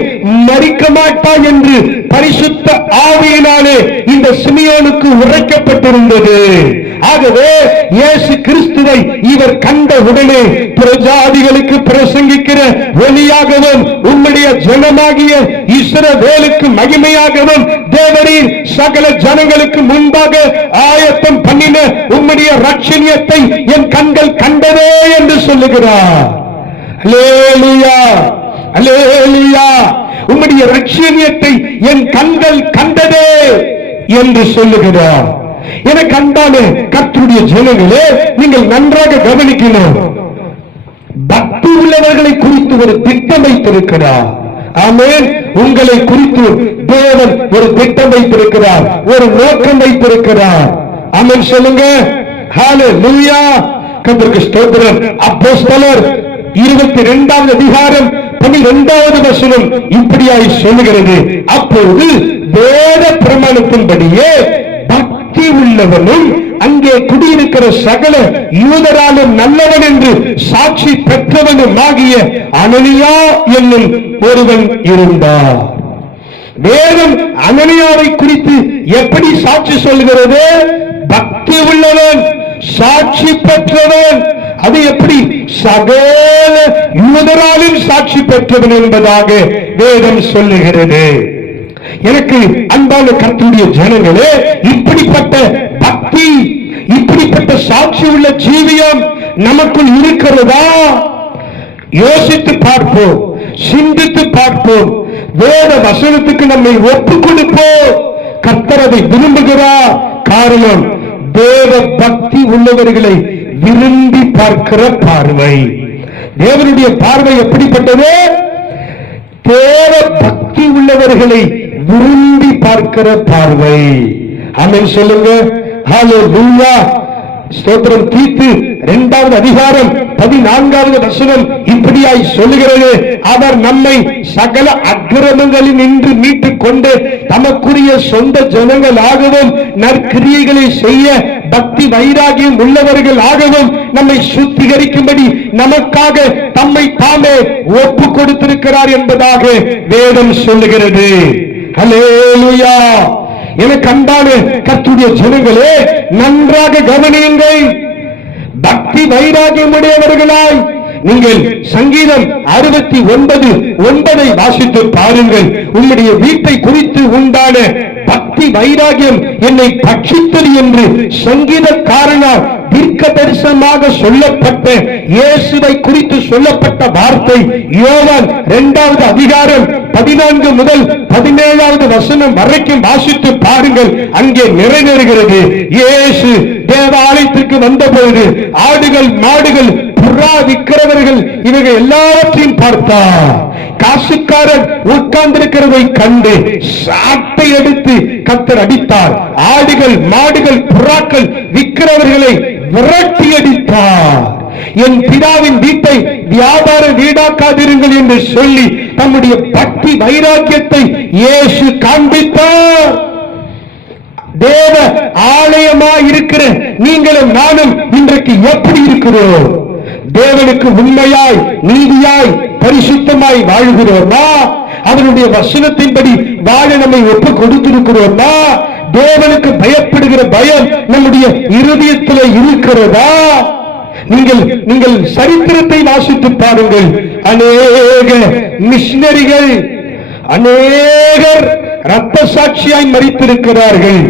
மரிக்க மாட்டான் என்று பரிசுத்த ஆவியினாலே இந்த சிமியோனுக்கு உரைக்கப்பட்டிருந்தது. ஆகவே இயேசு கிறிஸ்துவை இவர் கண்ட உடனே பிரஜாதிகளுக்கு பிரசங்கிக்கிற ஒளியாகவும் உம்முடைய ஜனமாகிய இஸ்ரவேலுக்கு மகிமையாகவும் தேவரீர் சகல ஜனங்களுக்கு முன்பாக ஆயத்தம் பண்ணின உம்முடைய ரட்சணியத்தை என் கண்கள் கண்டதே என்று சொல்லுகிறார். அல்லேலூயா, அல்லேலூயா. உம்முடைய ரட்சணியத்தை என் கண்கள் கண்டதே என்று சொல்லுகிறார். எனக்கு அன்பான கர்த்தருடைய ஜனங்களே, நீங்கள் நன்றாக கவனிக்கணும். பக்தி உள்ளவர்களை குறித்து ஒரு திட்டம் வைத்திருக்கிறார். ஆமென். உங்களை குறித்து தேவன் ஒரு திட்டம் வைத்திருக்கிறார், ஒரு நோக்கம் வைத்திருக்கிறார். ஆமென் சொல்லுங்க. ஹல்லேலூயா. கர்த்தருக்கு ஸ்தோத்திரம். அப்போஸ்தலர் 22ஆம் அதிகாரம் 12வது வசனம் இப்படியாய் சொல்லுகிறது. அப்போது வேத பிரமாணத்தின்படியே பக்தி உள்ளவனும் அங்கே குடியிருக்கிற சகல யூதராலும் நல்லவன் என்று சாட்சி பெற்றவனும் ஆகிய அனனியா என்னும் ஒருவன் இருந்தார். வேதம் அனனியாவை குறித்து எப்படி சாட்சி சொல்கிறது? பக்தி உள்ளவன், சாட்சி பெற்றவன். அது எப்படி? சகல யூதராலும் சாட்சி பெற்றவன் என்பதாக வேதம் சொல்லுகிறது. எனக்கு அன்பான கர்த்தருடைய ஜனங்களே, இப்படிப்பட்ட பக்தி, இப்படிப்பட்ட சாட்சி உள்ள ஜீவியம் நமக்குள் இருக்கிறதா? யோசித்து பார்ப்போம், சிந்தித்து பார்ப்போம். வேத வசனத்துக்கு நம்மை ஒப்புக் கொடுப்போம். கர்த்தர் அதை விரும்புகிறார். காரணம், தேவ பக்தி உள்ளவர்களை விரும்பி பார்க்கிற பார்வை. தேவனுடைய பார்வை எப்படிப்பட்டது? தேவ பக்தி உள்ளவர்களை விரும்பி பார்க்கிற பார்வை. ஆமென் சொல்லுங்க. ஹல்லேலூயா. ஸ்தோத்திரம். தீத்து 2ஆவது அதிகாரம் 14வது வசனம் இப்படியாய் சொல்லுகிறது. அவர் நம்மை சகல அக்கிரமங்களில் நின்று மீட்டுக் கொண்டு தமக்குரிய சொந்த ஜனங்களாகவும் நற்கிரியைகளை செய்ய பக்தி வைராகியம் உள்ளவர்கள் ஆகவும் நம்மை சுத்திகரிக்கும்படி நமக்காக தம்மை தாமே ஒப்பு கொடுத்திருக்கிறார் என்பதாக வேதம் சொல்லுகிறது. அல்லேலூயா. எனக்கு அன்பான கர்த்தருடைய ஜனங்களே, நன்றாக கவனியுங்கள். பக்தி வைராகியம் உடையவர்களாய் நீங்கள் சங்கீதம் 69:9 வாசித்து பாருங்கள். உங்களுடைய வீட்டை குறித்து உண்டான பக்தி வைராகியம் என்னை பட்சித்தது என்று சங்கீதக்காரனால் தீர்க்க தரிசனமாக சொல்லப்பட்ட இயேசுவை குறித்து சொல்லப்பட்ட வார்த்தை யோவான் 2வது அதிகாரம் 14 முதல் 17வது வசனம் வரைக்கும் வாசித்து பாருங்கள். அங்கே நிறைவேறுகிறது. இயேசு தேவாலயத்திற்கு வந்தபோது ஆடுகள், மாடுகள், புறா விற்கிறவர்கள் இவர்கள் எல்லாவற்றையும் பார்த்தார். காசுக்காரர் உட்கார்ந்திருக்கிறதை கண்டு சாட்டை எடுத்து கர்த்தர் அடித்தார். ஆடுகள், மாடுகள், புறாக்கள் விற்கிறவர்களை விரட்டி அடித்தார். என் பிதாவின் வீட்டை வியாபார வீடாக்காதிருங்கள் என்று சொல்லி தம்முடைய பக்தி வைராக்கியத்தை இயேசு காண்பித்தார். தேவ ஆலயமாய் இருக்கிற நீங்களும் நானும் இன்றைக்கு எப்படி இருக்கிறோம்? தேவனுக்கு உண்மையாய், நீதியாய், பரிசுத்தமாய் வாழ்கிறோமா? அவருடைய வசனத்தின்படி வாழ நம்மை ஒப்பு கொடுத்திருக்கிறோமா? தேவனுக்கு பயப்படுகிற பயம் நம்முடைய இருதயத்தில் இருக்கிறதா? நீங்கள் சரித்திரத்தை வாசித்து பாருங்கள். அநேக மிஷனரிகள், அநேகர் இரத்த சாட்சியாய் மரித்திருக்கிறார்கள்.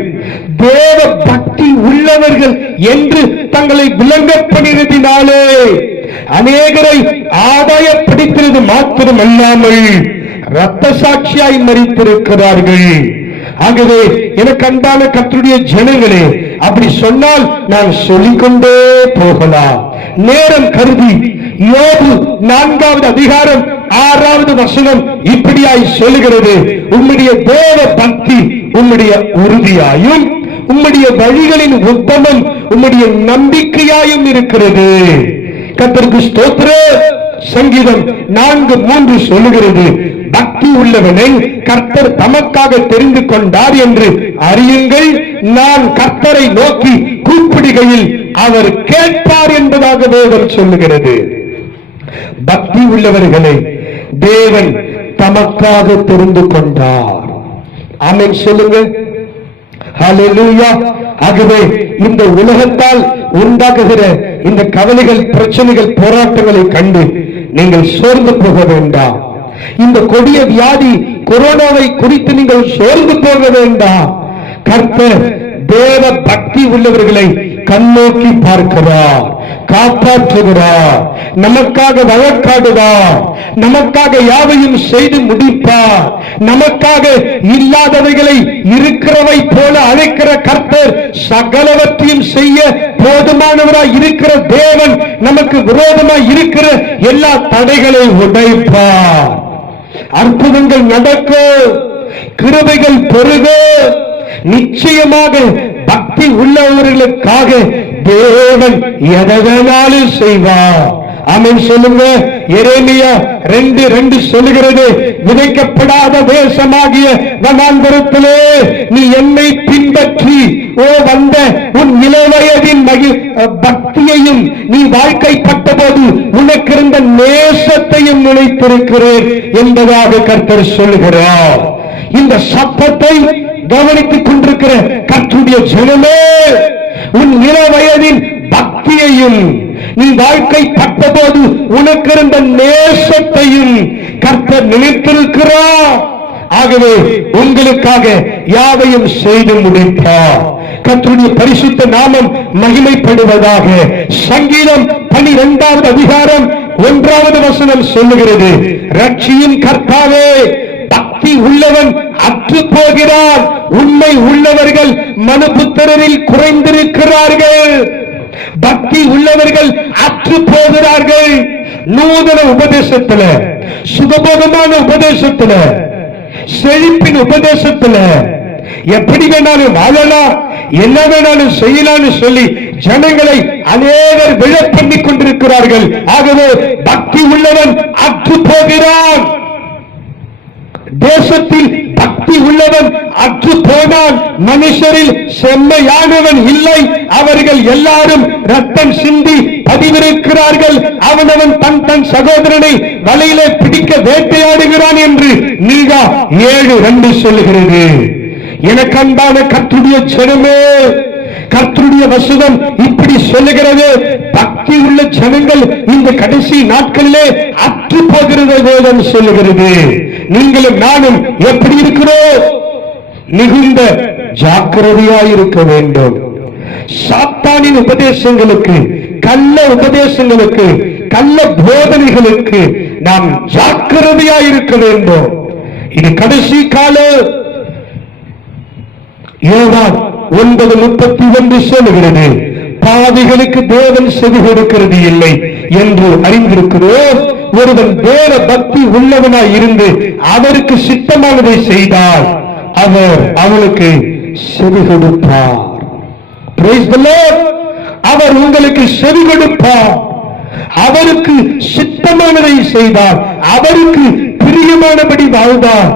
தேவ பக்தி உள்ளவர்கள் என்று தங்களை விளங்க பண்ணினதினாலே அநேகரை ஆதாயப்படுத்தினது மாத்திரமல்லாமல் இரத்த சாட்சியாய் மரித்திருக்கிறார்கள். ஆகவே எனக்கு அன்பான கர்த்தருடைய ஜனங்களே, அப்படி சொன்னால் நான் சொல்லிக்கொண்டே போகலாம். நேரம் கருதி யோபு 4வது அதிகாரம் 6வது வசனம் இப்படியாய் சொல்லுகிறது. உம்முடைய தேவ பக்தி உம்முடைய உறுதியாயும் உம்முடைய வழிகளின் உத்தமம் உம்முடைய நம்பிக்கையாயும் இருக்கிறது. கர்த்தருக்கு ஸ்தோத்திரம். சங்கீதம் 4:3 சொல்லுகிறது, பக்தி உள்ளவனை கர்த்தர் தமக்காக தெரிந்து கொண்டார் என்று அறியுங்கள். நான் கர்த்தரை நோக்கி கூப்பிடுகையில் அவர் கேட்பார் என்பதாக வேதம் சொல்லுகிறது. பக்தி உள்ளவர்களை தேவன் தமக்காக தெரிந்து கொண்டார். ஆமென் சொல்லுங்க. ஹல்லேலூயா. ஆகவே இந்த உலகத்தால் உண்டாக்குகிற இந்த கவலைகள், பிரச்சனைகள், போராட்டங்களை கண்டு நீங்கள் சோர்ந்து போக வேண்டாம். இந்த கொடிய வியாதி கொரோனாவை குறித்து நீங்கள் சோர்ந்து போக வேண்டாம். கர்த்தர் தேவ பக்தி உள்ளவர்களை கண்ணோக்கி பார்க்கிறார், காப்பாற்றுகிறார், நமக்காக வழக்காடுவார், நமக்காக யாவையும் செய்து முடிப்பார். நமக்காக இல்லாதவைகளை இருக்கிறவை போல அழைக்கிற கர்த்தர் சகலவற்றையும் செய்ய போதுமானவராய் இருக்கிற தேவன் நமக்கு விரோதமாய் இருக்கிற எல்லா தடைகளை உடைப்பார். அற்புதங்கள் நடக்கும், கிருபைகள் பெருகும். நிச்சயமாக பக்தி உள்ளவர்களுக்காக தேவன் எதை வேணாலும் செய்வார். ஆமென் சொல்லுங்க. எரேமியா 2:2 சொல்லுகிறது, விதைக்கப்படாத தேசமாகிய வனாந்தரத்திலே நீ என்னை பின்பற்றி வந்த உன் இளவயதின் பக்தியையும் நீ வாழ்க்கைப்பட்ட போது உனக்கு இருந்த நேசத்தையும் நினைத்திருக்கிறேன் என்பதாக கர்த்தர் சொல்லுகிறார். இந்த சத்தத்தை கவனித்துக் கொண்டிருக்கிற கர்த்தருடைய ஜனமே, உன் இளவயதின் பக்தியையும் நீ வாழ்க்கைப்பட்ட போது உனக்கு இருந்த நேசத்தையும் கர்த்தர் நினைத்திருக்கிறார். ஆகவே உங்களுக்காக யாவையும் செய்து முடிப்பார். கர்த்தருடைய பரிசுத்த நாமம் மகிமைப்படுவதாக. சங்கீதம் 12வது அதிகாரம் 1வது வசனம் சொல்லுகிறது, ரட்சியும் கர்த்தாவே, பக்தி உள்ளவன் அற்று போகிறான், உண்மை உள்ளவர்கள் மனுபுத்திரரில் குறைந்திருக்கிறார்கள். பக்தி உள்ளவர்கள் அற்று போகிறார்கள். நூதன உபதேசத்துல, சுகபோகமான உபதேசத்துல, செழிப்பின் உபதேசத்துல எப்படி வேணாலும் வாழலாம், என்ன வேணாலும் செய்யலாம்னு சொல்லி ஜனங்களை அநேகர் விழப்பண்ணி கொண்டிருக்கிறார்கள். ஆகவே பக்தி உள்ளவன் அற்று போகிறான். தேசத்தில் பக்தி உள்ளவன் அற்று போனான். மனுஷரில் செம்மையானவன் இல்லை. அவர்கள் எல்லாரும் ரத்தம் சிந்தி பதிவிருக்கிறார்கள். அவனவன் தன் தன் சகோதரனை வலையிலே பிடிக்க வேட்டையாடுகிறான் என்று நீகா 7:2 சொல்லுகிறது. எனக்கு அன்பான கர்த்தருடைய ஜனமே, கர்த்தருடைய வசனம் இப்படி சொல்லுகிறது. பக்தி உள்ள ஜனங்கள் இந்த கடைசி நாட்களிலே அற்று போகிறது வேதம் சொல்லுகிறது. நீங்களும் நானும் எப்படி இருக்கிறோம்? மிகுந்த ஜாக்கிரதையாய் இருக்க வேண்டும். சாத்தானின் உபதேசங்களுக்கு, கள்ள உபதேசங்களுக்கு, கள்ள போதனைகளுக்கு நாம் ஜாக்கிரதையாய் இருக்க வேண்டும். இது கடைசி காலம். யோவான் 9:31 சொல்லுகிறது, பாவிகளுக்கு தேவன் செவி கொடுக்கிறது இல்லை என்று அறிந்திருக்கிறோம். ஒருவன் தேவ பக்தி உள்ளவனாய் இருந்து அவருக்கு சித்தமானதை செய்தால் அவர் அவளுக்கு செவி கொடுப்பார். Praise the Lord. அவர் உங்களுக்கு செவி கொடுப்பார். அவருக்கு சித்தமானதை செய்தார், அவருக்கு பிரியமானபடி வாழ்ந்தார்,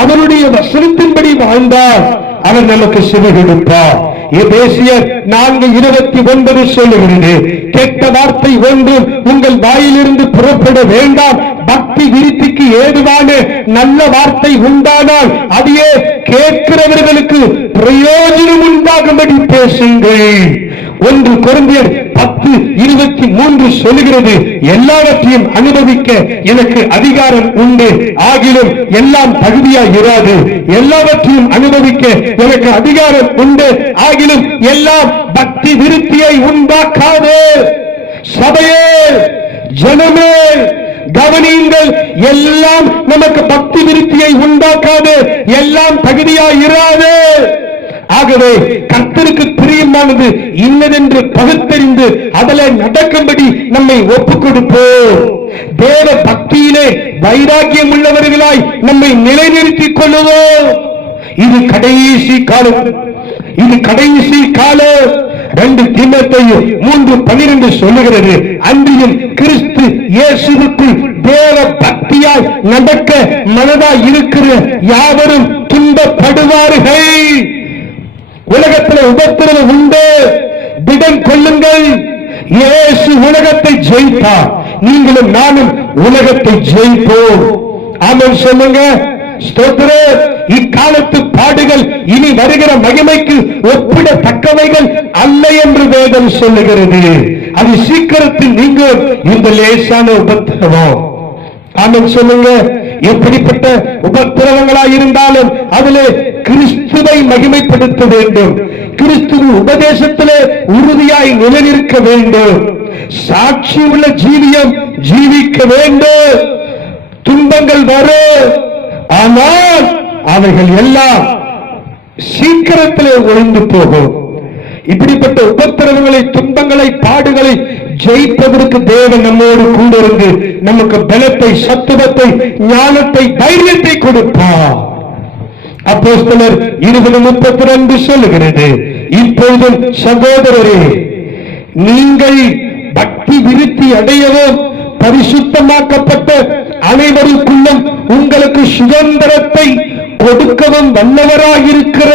அவருடைய வசனத்தின்படி வாழ்ந்தார், அவர் நமக்கு செவி கொடுப்பார். எபேசியர் 4:29 சொல்லுகிறது, கெட்ட வார்த்தை ஒன்றும் உங்கள் வாயிலிருந்து புறப்பட வேண்டாம். பக்தி விருத்திக்கு ஏதுவான நல்ல வார்த்தை உண்டானால் அதையே கேட்கிறவர்களுக்கு பிரயோஜனம் உண்டாகும்படி பேசுங்கள். 1 கொரிந்தியர் 10:23 சொல்லுகிறது, எல்லாவற்றையும் அனுபவிக்க எனக்கு அதிகாரம் உண்டு, ஆகிலும் எல்லாம் தகுதியாய் இராது. எல்லாவற்றையும் அனுபவிக்க எனக்கு அதிகாரம் உண்டு, ஆகிலும் எல்லாம் பக்தி விருத்தியை உண்டாக்காது. சபையே, ஜனமே கவனியுங்கள். எல்லாம் நமக்கு பக்தி விருத்தியை உண்டாக்காது, எல்லாம் தகுதியாய் இராது. ஆகவே கர்த்தருக்கு பிரியமானது இன்னதென்று பகுத்தறிந்து அதிலே நடக்கும்படி நம்மை ஒப்புக் கொடுப்போம். தேவ பக்தியிலே வைராக்கியம் உள்ளவர்களாய் நம்மை நிலைநிறுத்திக் கொள்ளுவோம். இது கடைசி காலம். இது கடைசி காலம். 2 தீமோத்தேயு 3:12 சொல்லுகிறது, அன்றியும் கிறிஸ்து இயேசுவுக்குள் தேவ பக்தியாய் நடக்க மனதாய் இருக்கிற யாவரும் துன்பப்படுவார்கள். உலகத்தில் உபத்திரவம் உண்டு, திடன் கொள்ளுங்கள். இயேசு உலகத்தை ஜெயித்தார், நீங்களும் நானும் உலகத்தை ஜெயிப்போம். ஆமென் சொல்லுங்க. ஸ்தோத்திரம். இக்காலத்து பாடுகள் இனி வருகிற மகிமைக்கு ஒப்பிடத்தக்கவைகள் அல்ல என்று வேதம் சொல்லுகிறது. அது சீக்கிரத்தில் நீங்கும் இந்த லேசான உபத்திரவம். ஆமென் சொல்லுங்க. எப்படிப்பட்ட உபத்திரவங்களாய் இருந்தாலும் அதிலே கிறிஸ்துவை மகிமைப்படுத்த வேண்டும். கிறிஸ்துவின் உபதேசத்திலே உறுதியாய் நிலைநிற்க வேண்டும். சாட்சி உள்ள ஜீவியம் ஜீவிக்க வேண்டும். துன்பங்கள் வரும், ஆனால் அவைகள் எல்லாம் சீக்கிரத்திலே ஒழிந்து போகும். இப்படிப்பட்ட உபத்திரவங்களை, துன்பங்களை, பாடுகளை ஜெயிப்பதற்கு தேவன் நம்மோடு கூட இருந்து நமக்கு பலத்தை, சத்துவத்தை, ஞானத்தை, தைரியத்தை கொடுப்பார். அப்போஸ்தலர் 20:32 சொல்லுகிறது, இப்பொழுதும் சகோதரரே, நீங்கள் பக்தி விருத்தி அடையவும் பரிசுத்தமாக்கப்பட்ட அனைவருக்குள்ளும் உங்களுக்கு சுதந்திரத்தை கொடுக்கவும் வல்லவராயிருக்கிற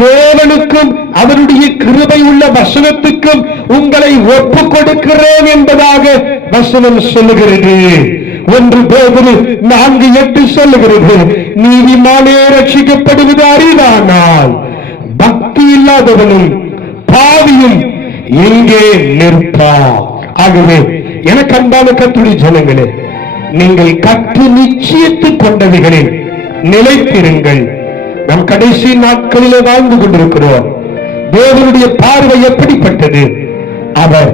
தேவனுக்கும் அவருடைய கிருபை உள்ள வசனத்துக்கும் உங்களை ஒப்புக் கொடுக்கிறேன் என்பதாக வசனம் சொல்லுகிறது. 1 பேதுரு 4:8 சொல்லுகிறது, நீதிமானே ரட்சிக்கப்படுவது அரிதானால் பக்தி இல்லாதவனும் பாவியும் எங்கே நிற்பார். ஆகவே எனக்கு அன்பான கர்த்தருடைய ஜனங்களே, நீங்கள் கற்று நிச்சயித்துக் கொண்டவைகளில் நிலைத்திருங்கள். நம் கடைசி நாட்களிலே வாழ்ந்து கொண்டிருக்கிறோம். தேவனுடைய பார்வை எப்படிப்பட்டது? அவர்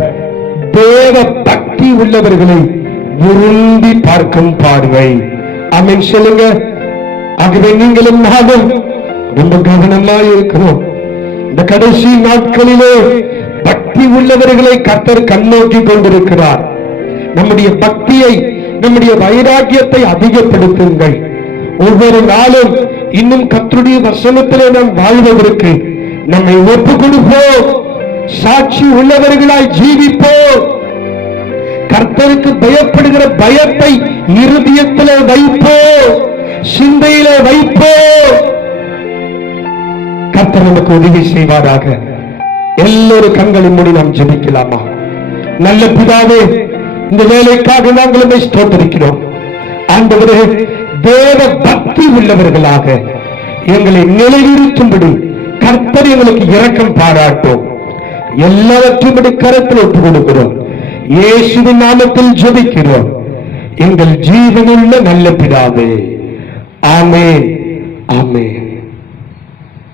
தேவ பக்தி உள்ளவர்களை விரும்பி பார்க்கும் பார்வை. ஆமென் சொல்லுங்க. ஆகவே நீங்களும் நானும் ரொம்ப கவனமாய் இருக்கிறோம். இந்த கடைசி நாட்களிலே பக்தி உள்ளவர்களை கர்த்தர் கண்ணோக்கி கொண்டிருக்கிறார். நம்முடைய பக்தியை, நம்முடைய வைராக்கியத்தை அதிகப்படுத்துங்கள். ஒவ்வொரு நாளும் இன்னும் கர்த்தருடைய வசனத்திலே நாம் வாழ்வதற்கு நம்மை ஒப்புக் கொடுப்போம். சாட்சி உள்ளவர்களாய் ஜீவிப்போம். கர்த்தருக்கு பயப்படுகிற பயத்தை இருதயத்திலே வைப்போம். சிந்தையிலே வைப்போம். கர்த்தர் நமக்கு உதவி செய்வாராக. எல்லோரும் கண்களை மூடி நாம் ஜெபிக்கலாமா? நல்ல பிதாவே, இந்த வேலைக்காக நாங்கள் உம்மை ஸ்தோத்திரிக்கிறோம். ஆண்டவரே, தேவ பக்தி உள்ளவர்களாக எங்களை நிலைநிறுத்தும்படி கர்த்தர் எங்களுக்கு இரக்கம் பாராட்டும். எல்லாவற்றையும் கரத்தில் ஒப்புக் கொடுக்கிறோம். இயேசுவின் நாமத்தில் ஜெபிக்கிறோம் எங்கள் ஜீவனுள்ள நல்ல பிதாவே. ஆமென், ஆமென்.